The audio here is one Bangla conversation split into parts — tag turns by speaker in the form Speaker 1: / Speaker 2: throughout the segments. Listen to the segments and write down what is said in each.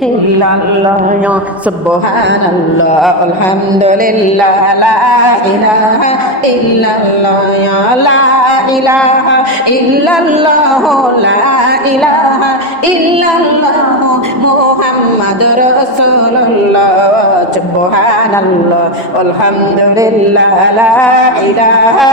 Speaker 1: illallah subhanallah alhamdulillah la ilaha illallah la ilaha illallah la ilaha illallah muhammadur rasulullah subhanallah alhamdulillah la ilaha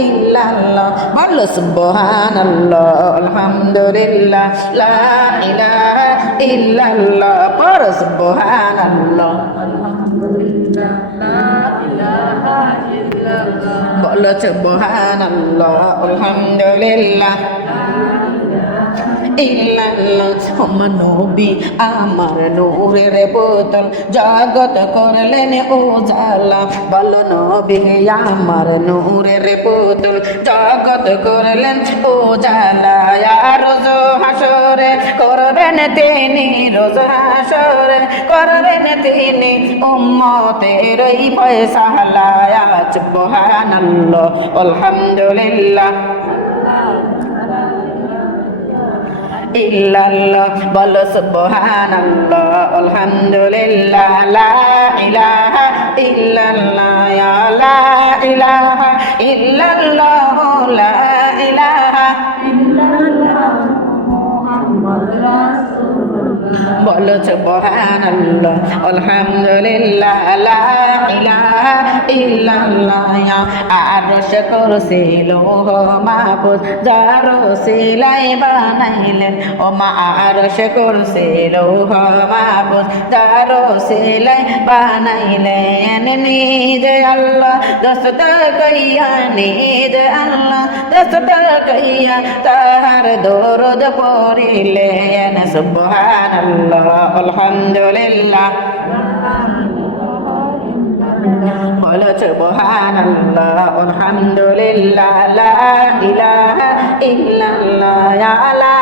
Speaker 1: ইল্লাল্লাহ। বলো সুবহানাল্লাহ আলহামদুলিল্লাহ লা ইলাহা ইল্লাল্লাহ। পড়ো সুবহানাল্লাহ। বলো সুবহানাল্লাহ আলহামদুলিল্লাহ। আমার নবী আমার নূরের বোতল। জগত করলেন উজালা বল নবী আমার নূরের বোতল। জগত করলেন উজালা রোজ হাসরে করবেন তিনি রোজ হাসরে করবেন তিনি উম্মতের ওই ফয়সালা সুবহানাল্লাহ, আলহামদুলিল্লাহ। Illallah bolo subhanallah alhamdulillah la বলো সুবহানাল্লাহ, আলহামদুলিল্লাহ, লা ইলাহা ইল্লাল্লাহ, আরশ কুরসি লৌহ মাহফুজ যার সিলাই বানাইলেন, ও মা আরশ কুরসি মাহফুজ যার সিলাই বানাইলেন, নিজে আল্লাহ দস্ত কইয়া, নিজে আল্লাহ দস্ত কইয়া তাহার দরদ পড়িলেন সুবহানাল্লাহ আলহামদুলিল্লাহ। বলো সুবহানাল্লাহ আলহামদুলিল্লাহ লা ইলাহা ইল্লাল্লাহ লা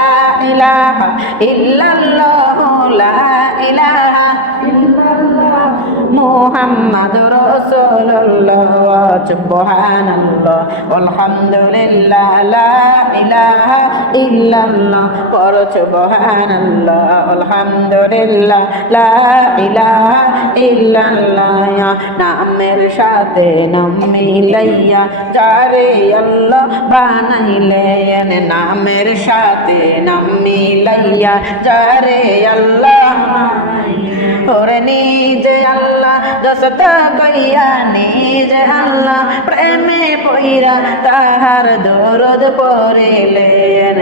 Speaker 1: ইলাহা ইল্লাল্লাহ লা ইলাহা মুহাম্মাদুর রাসূলুল্লাহ সুবহানাল্লাহ আলহামদুলিল্লাহ লা ইলাহা ইল্লাল্লাহ পর সুবহানাল্লাহ আলহামদুলিল্লাহ লা ইলাহা ইল্লাল্লাহ নামের সাথে নাম মিলাইয়া যারে আল্লাহ বানাইলেন নামের সাথে নাম মিলাইয়া যারে আল্লাহ ওরে নিজে আল্লাহ দশত কইয়া নিজে আল্লাহ। প্রেমে পইরা তাহার দরদ পড়িলেন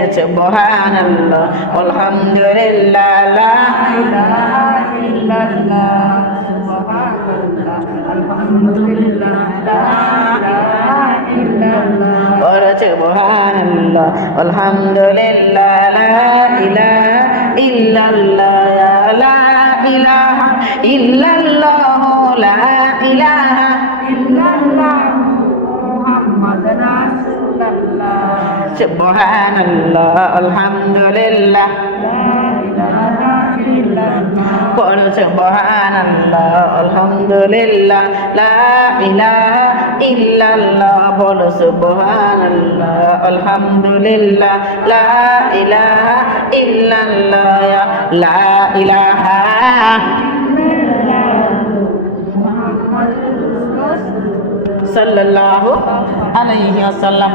Speaker 1: আলহামদুলিল্লাহ ইল্লাল্লাহ, সুবহানাল্লাহ আলহামদুলিল্লাহ আলহামদুলিল্লাহ, লা ইলাহা ইল্লাল্লাহ। ইল্লাল্লাহ লা ইলাহা ইল্লাল্লাহ। মুহাম্মদ রাসূলুল্লাহ। সুবহানাল্লাহ আলহামদুলিল্লাহ। ইল্লাল্লাহ। লা صلى الله عليه وسلم.